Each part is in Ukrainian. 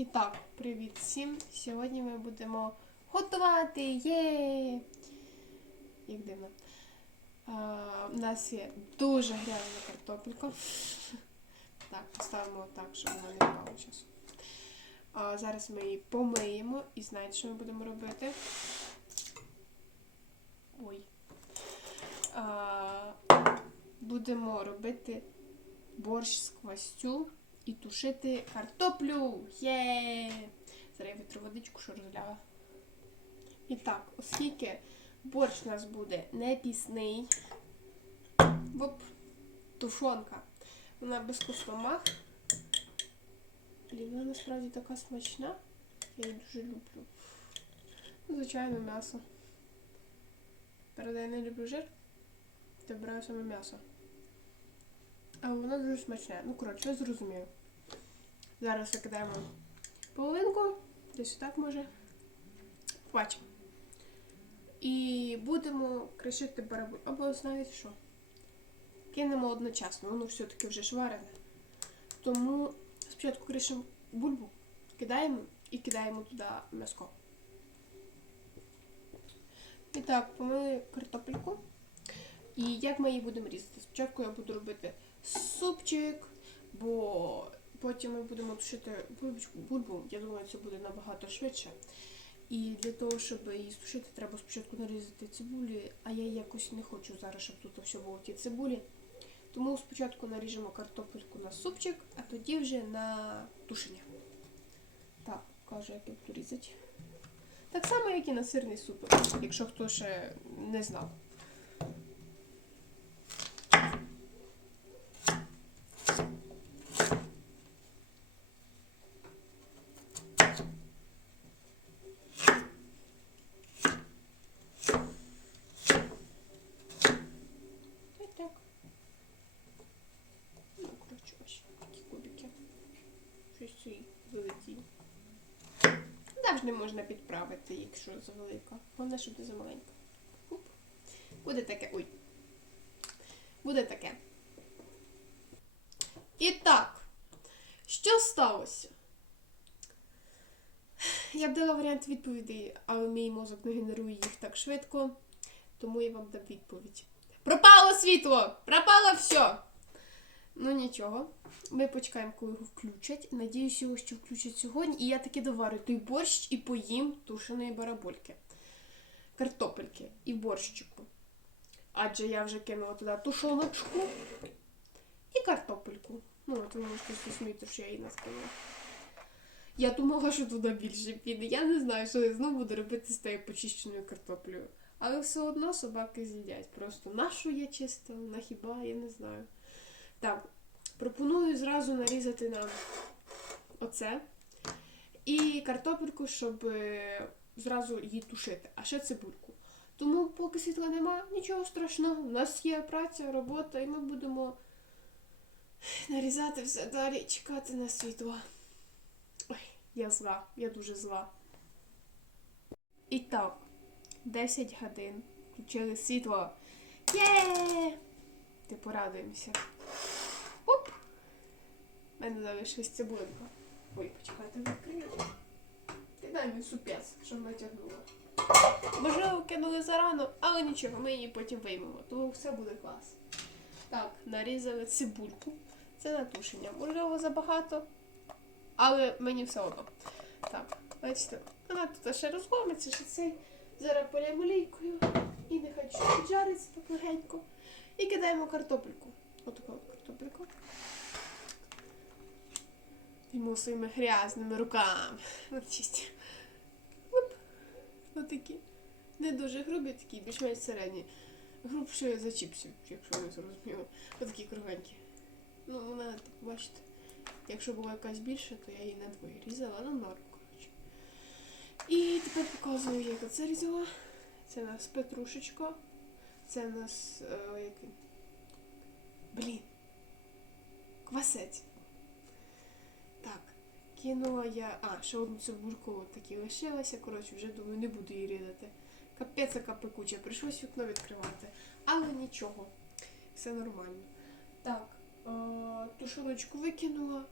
І так, привіт всім! Сьогодні ми будемо готувати! Є! Як дивно. А, у нас є дуже грязна картопелька. Так, поставимо так, щоб вона не впала зараз. А, зараз ми її помиємо і знаєте, що ми будемо робити? Ой. А, будемо робити борщ з квастю і тушити картоплю. Є! Зараз я водичку, що розляла. І так, оскільки борщ у нас буде не пісний, воп, тушонка. Вона без костомах. Блін, вона насправді така смачна. Я її дуже люблю. Ну, Звичайно, м'ясо. Я не люблю жир, то браю саме м'ясо. А воно дуже смачне. Ну, коротше, ви зрозуміли. Зараз закидаємо половинку, десь так може. Бачимо. І будемо кришити барабуль. Або знаєте що? Кинемо одночасно, воно все-таки вже ж варене. Тому спочатку кришимо бульбу, кидаємо і кидаємо туди м'яско. І так, помили картопельку. І як ми її будемо різати? Спочатку я буду робити супчик, бо потім ми будемо тушити бульбу. Я думаю, це буде набагато швидше. І для того, щоб її сушити, треба спочатку нарізати цибулі, а я якось не хочу зараз, щоб тут все було в тій цибулі. Тому спочатку наріжемо картопельку на супчик, а тоді вже на тушення. Так, покажу, як я буду різати. Так само, як і на сирний суп, якщо хто ще не знав. Так. Ну, коротше, ось такі кубики. Щось ці великі. Завжди можна підправити, якщо завелика. Головне, щоб не замаленька. Буде таке. Ой. Буде таке. І так, що сталося? Я б дала варіант відповідей, але мій мозок не генерує їх так швидко, тому я вам дам відповідь. Світло! Пропало все! Ну нічого. Ми почекаємо, коли його включать. Надіюсь, його що включать сьогодні. І я таки доварю той борщ і поїм тушеної барабольки. Картопельки і борщику. Адже я вже кинула туди тушоночку і картопельку. Ну, от ви можете зрозуміти, що я її наскинула. Я думала, що туди більше піде. Я не знаю, що я знову буду робити з тією почищеною картоплею. Але все одно собаки з'їдять. Просто нашу я чисто, на хіба, я не знаю. Так, пропоную зразу нарізати нам оце. І картопельку, щоб е, зразу її тушити, а ще цибульку. Тому, поки світла нема, нічого страшного. У нас є праця, робота, і ми будемо нарізати все далі, і чекати на світло. Ой, я зла, я дуже зла. І так, 10 годин. Включили світло. Є! Ти порадуємося. Оп! У мене залишилась цибулинка. Ой, почекайте, відкрию. Ти дай мені супець, щоб натягнула. Можливо, кинули зарано, але нічого, ми її потім виймемо, тому все буде клас. Так, нарізали цибульку. Це на тушення. Можливо, забагато, але мені все одно. Так, бачите, вона тут ще розломиться, що цей зараз поляємо олійкою. І нехай чуть піджариться так легенько. І кидаємо картопельку. Отаку от картопельку. Йому своїми грязними руками. Чисті. Отакі. Не дуже грубі, такі, більш-менш середні. Грубші за чіпсів, якщо ви зрозуміли. Отакі кругленькі. Ну, вона, так, бачите, якщо була якась більша, то я її на двоє різала, ну норм. І тепер показую, як я це різала. Це у нас петрушечка. Це у нас е, який? Блін. Квасець. Так, кинула я. А, ще одну цибульку такі лишилася. Коротше, вже думаю, не буду її різати. Капець, яка пекуча. Прийшлось вікно відкривати. Але нічого. Все нормально. Так, е, тушоночку викинула.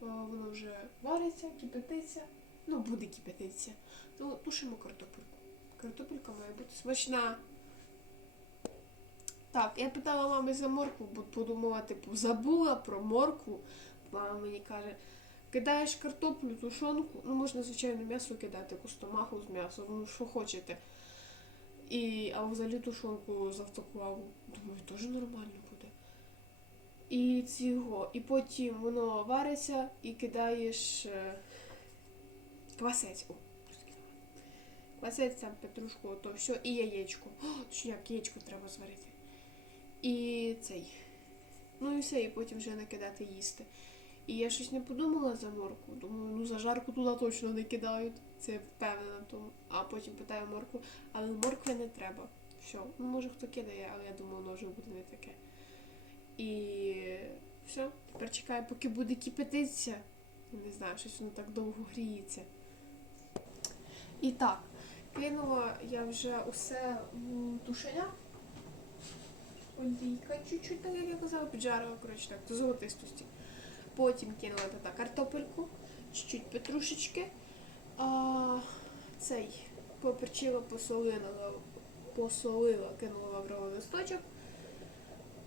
воно вже вариться, кипятиться. Ну, буде кипятитися. Ну, тушимо картопельку. Картопелька має бути смачна. Так, я питала мами за моркву, бо подумала, типу, забула про моркву. Мама мені каже, кидаєш картоплю, тушонку, ну можна, звичайно, м'ясо кидати, кустомаху з м'ясом, ну що хочете. І, а взагалі тушонку з автоклаву. Думаю, теж нормально буде. І цього. І потім воно вариться і кидаєш е, квасець. О, квасець, там петрушку, то все, і яєчко. О, точняк, яєчко треба зварити. І цей. Ну і все, і потім вже накидати їсти. І я щось не подумала за морку. Думаю, ну за жарку туди точно не кидають. Це впевнена в тому. А потім питаю морку, але моркви не треба. Все. Ну може хто кидає, але я думаю, воно вже буде не таке. І все. Тепер чекаю, поки буде кипятитися. Не знаю, щось воно так довго гріється. І так, кинула я вже усе в тушеня. Олійка чуть-чуть, так як я казала, піджарила, коротше так, до золотистості. Потім кинула туди картопельку, чуть-чуть петрушечки. А, цей поперчила, посолила, посолила, кинула лавровий листочок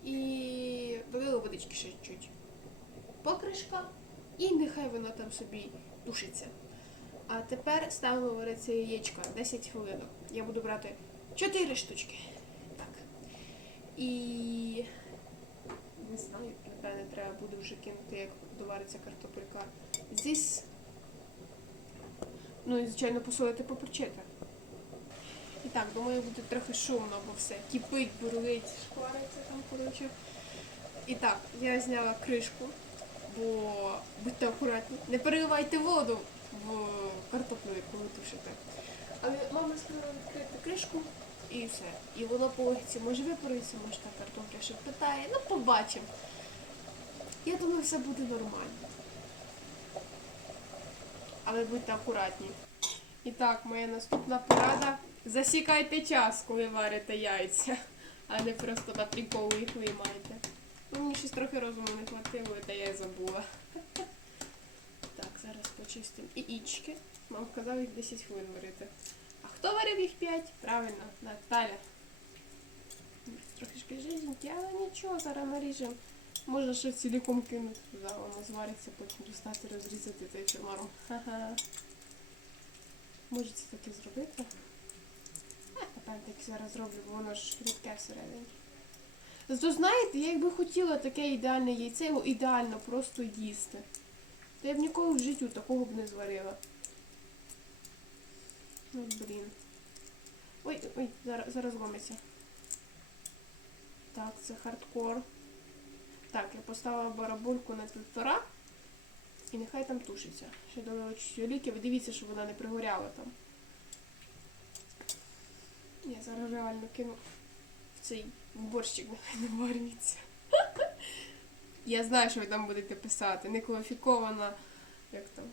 і долила водички ще чуть. Покришка, і нехай вона там собі тушиться. А тепер ставимо варитися яєчко 10 хвилин. Я буду брати 4 штучки. Так. І не знаю, напевне, треба буде вже кинути, як довариться картопелька. Зіс. Ну і, звичайно, посолити поперчити. І так, думаю, буде трохи шумно, бо все кипить, бурлить, шквариться там, коротше. І так, я зняла кришку, бо будьте акуратні. Не переливайте воду в картоплю, яку ви тушите. Але мама сказала відкрити кришку і все. І воно по логіці може випаритися, може та картопля ще питає. Ну, побачимо. Я думаю, все буде нормально. Але будьте акуратні. І так, моя наступна порада. Засікайте час, коли варите яйця, а не просто на приколу їх виймайте. Ну, мені щось трохи розуму не хватило, та я й забула. Зараз почистимо яєчки. Мам казав їх 10 хвилин варити. А хто варив їх 5? Правильно, Наталя. Трохи шкіженькі, але нічого, зараз наріжемо. Можна ще ціліком кинути туди, воно звариться, потім достати, розрізати та й все норм. Ха-ха. Може це таке зробити? А, напевно, так зараз зроблю, бо воно ж рідке всередині. Зато знаєте, я якби хотіла таке ідеальне яйце, його ідеально просто їсти. То я б ніколи в житті такого б не зварила. Ну, блін. Ой, ой, зараз, зараз ломиться. Так, це хардкор. Так, я поставила барабульку на півтора. І нехай там тушиться. Ще додала чуть олійки. Ви дивіться, щоб вона не пригоряла там. Я зараз реально кину в цей борщик, нехай не варюється. Я знаю, що ви там будете писати. Некваліфікована, як там.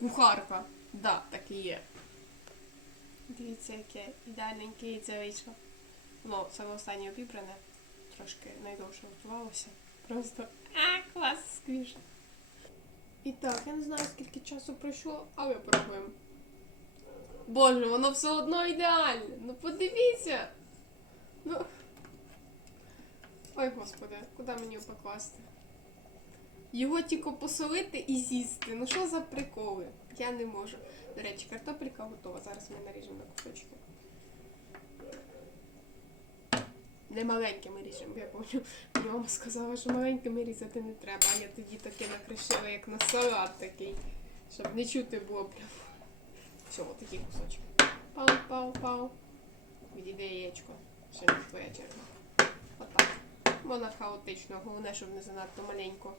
Кухарка. Да, так і є. Дивіться, яке ідеальненьке яйце вийшло. Ну, саме останнє обібране. Трошки найдовше готувалося. Просто а, клас, сквіш. І так, я не знаю, скільки часу пройшло, але пробуємо. Боже, воно все одно ідеальне. Ну подивіться. Ну. Ой, господи, куди мені покласти? Його тільки посолити і з'їсти. Ну що за приколи? Я не можу. До речі, картопелька готова. Зараз ми наріжемо на кусочки. Не маленькими ріжемо, я помню. Мама сказала, що маленькими різати не треба, а я тоді таке накришила, як на салат такий. Щоб не чути було прям. Все, отакі кусочки. Пау, пау, пау. Відійде яєчко. Ще не твоя черга. Отак. Вона хаотично, головне, щоб не занадто маленько.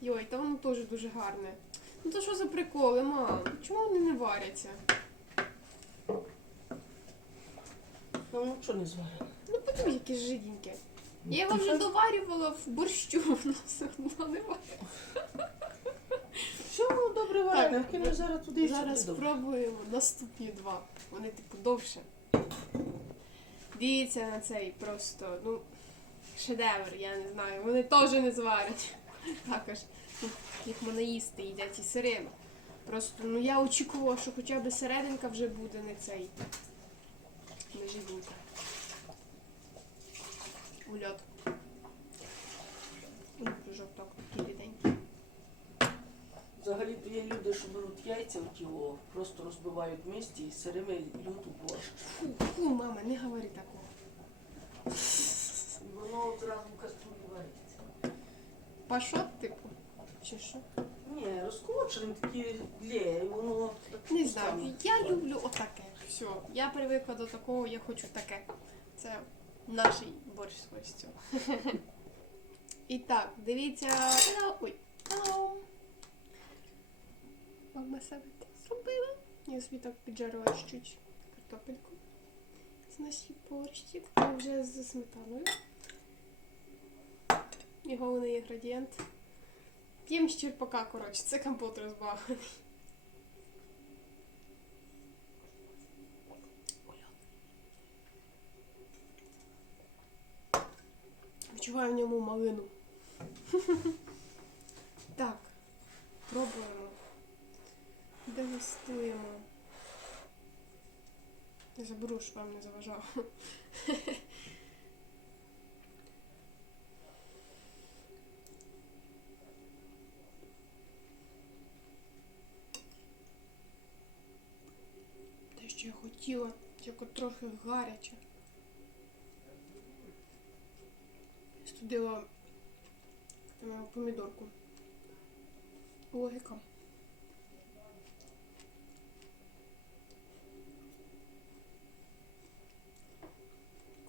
Йой, та воно теж дуже гарне. Ну то що за приколи, мам? Чому вони не варяться? Ну, нічого не зварено. Ну подивись, яке жиденьке. Я його вже доварювала в борщу, воно все одно не варить. Все воно добре варене, Так, зараз туди і Зараз добре. спробуємо наступні два. Вони типу довше. Дивіться на цей просто, ну, шедевр, я не знаю. Вони теж не зварять. Також ну, їх моноїсти їдять і сирими. Просто ну я очікувала, що хоча б серединка вже буде не цей. Не живінка. Ульот. Жовток, такий ріденький. Взагалі є люди, що беруть яйця в тіло, просто розбивають в місті і сирими льють у борщ. Фу, фу, мама, не говори такого. І воно одразу в каструлі вариться. Пашот, типу? Чи що? Ні, розколочені такі длє, і воно так Не знаю, я люблю отаке. Все, я привикла до такого, я хочу таке. Це наш борщ з Костю. І так, дивіться. Ой. Та-дам! Мама себе зробила. Я собі так піджарила чуть картопельку з нашій борщик. Це вже з сметаною. І головний інгредієнт. П'ємо з черпака, коротше, це компот розбавлений. Відчуваю в ньому малину. Так, пробуємо. Дегустуємо. Не заберу, вам не заважав. Те, що я хотіла, тільки трохи гаряче. Студила помідорку. Логіка.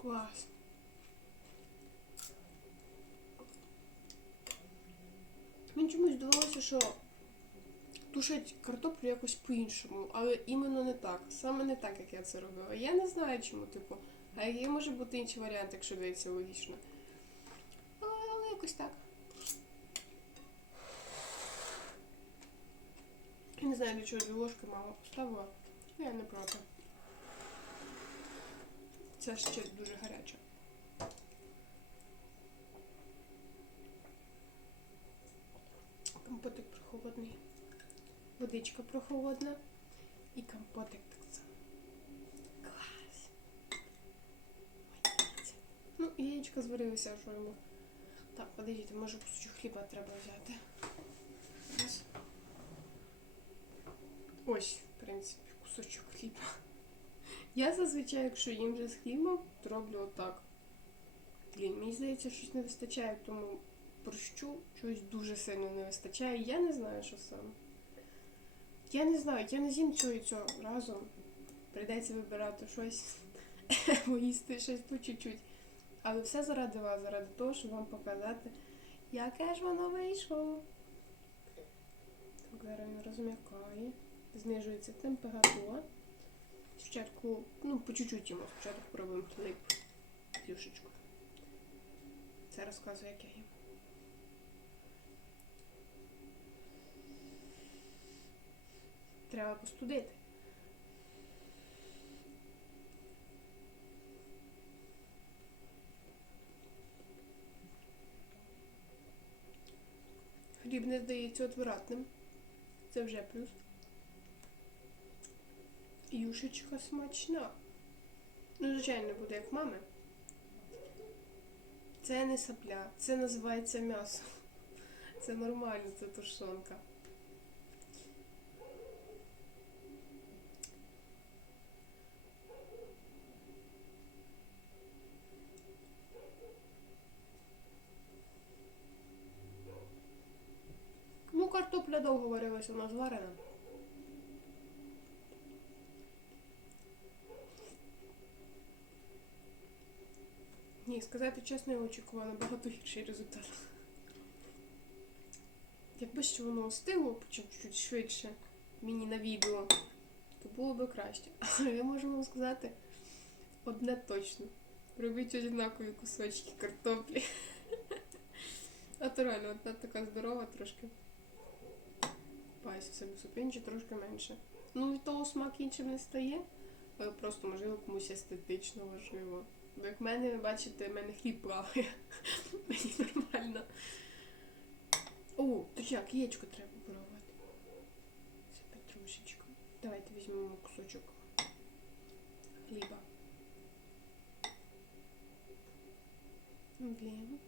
Клас. Мені чомусь здавалося, що тушать картоплю якось по-іншому, але іменно не так. Саме не так, як я це робила. Я не знаю, чому, типу. А який може бути інший варіант, якщо дивитися логічно. Але, але якось так. Я не знаю, для чого дві ложки мама поставила. Я не проти. Це ще дуже гаряче. Компотик прохолодний. Водичка прохолодна. І компотик так само. Клас. Молодець. Ну, яєчко зварилося, що йому. Так, подивіться, може кусочок хліба треба взяти. Раз. Ось, в принципі, кусочок хліба. Я зазвичай, якщо їм вже з хлібом, то роблю отак. Блін, мені здається, щось не вистачає, тому борщу чогось дуже сильно не вистачає. Я не знаю, що саме. Я не знаю, я не з'їм цього і цього разом. Прийдеться вибирати щось, бо їсти щось по чуть-чуть. Але все заради вас, заради того, щоб вам показати, яке ж воно вийшло. Так, зараз він розм'якає, знижується температура. Спочатку, ну, по чуть-чуть йому спочатку пробуємо хліб. Юшечку. Це розказує, як я їм. Треба постудити. Хліб не здається отвратним. Це вже плюс. Юшечка смачна. Ну, звичайно, буде як мами. Це не сапля, це називається м'ясо. Це нормально, це тушонка. Ну, картопля довго варилася, вона зварена. Ні, сказати чесно, я очікувала набагато гірший результат. Якби ще воно остило чуть-чуть швидше мені на відео, то було б краще. Але я можу вам сказати одне точно. Робіть однакові кусочки картоплі. А то реально, одна така здорова трошки. Собі супінчі трошки менше. Ну, від того смак іншим не стає, просто, можливо, комусь естетично важливо. Бо як в мене, ви бачите, в мене хліб плаває. Мені нормально. О, так як, яєчко треба попробувати. Це петрушечка. Давайте візьмемо кусочок хліба. Блін.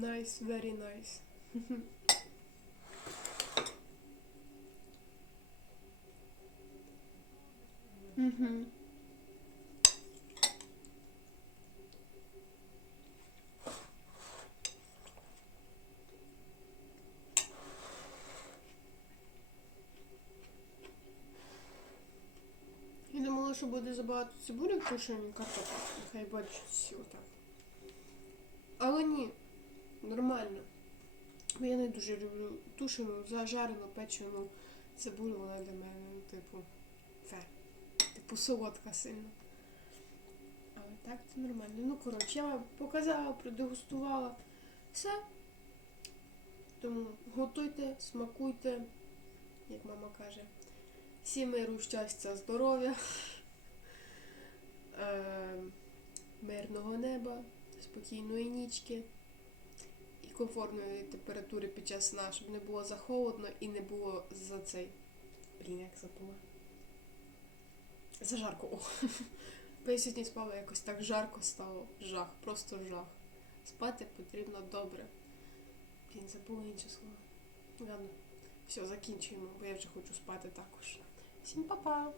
Nice, very nice. Угу. Я думала, що буде забагато цибулі в тушені картоплі. Нехай бачить всі отак. Але ні, нормально. Бо я не дуже люблю тушену, зажарену, печену цибулю, вона для мене, ну, типу, фе. Типу солодка сильно. Але так це нормально. Ну, коротше, я вам показала, продегустувала все. Тому готуйте, смакуйте, як мама каже. Всім миру, щастя, здоров'я, е, мирного неба, спокійної нічки комфортної температури під час сна, щоб не було захолодно і не було за цей. Блін, як забула. За жарко. Бо я сьогодні спала якось так жарко стало. Жах, просто жах. Спати потрібно добре. Блін, забула інше слово. Ладно, все, закінчуємо, бо я вже хочу спати також. Всім па-па!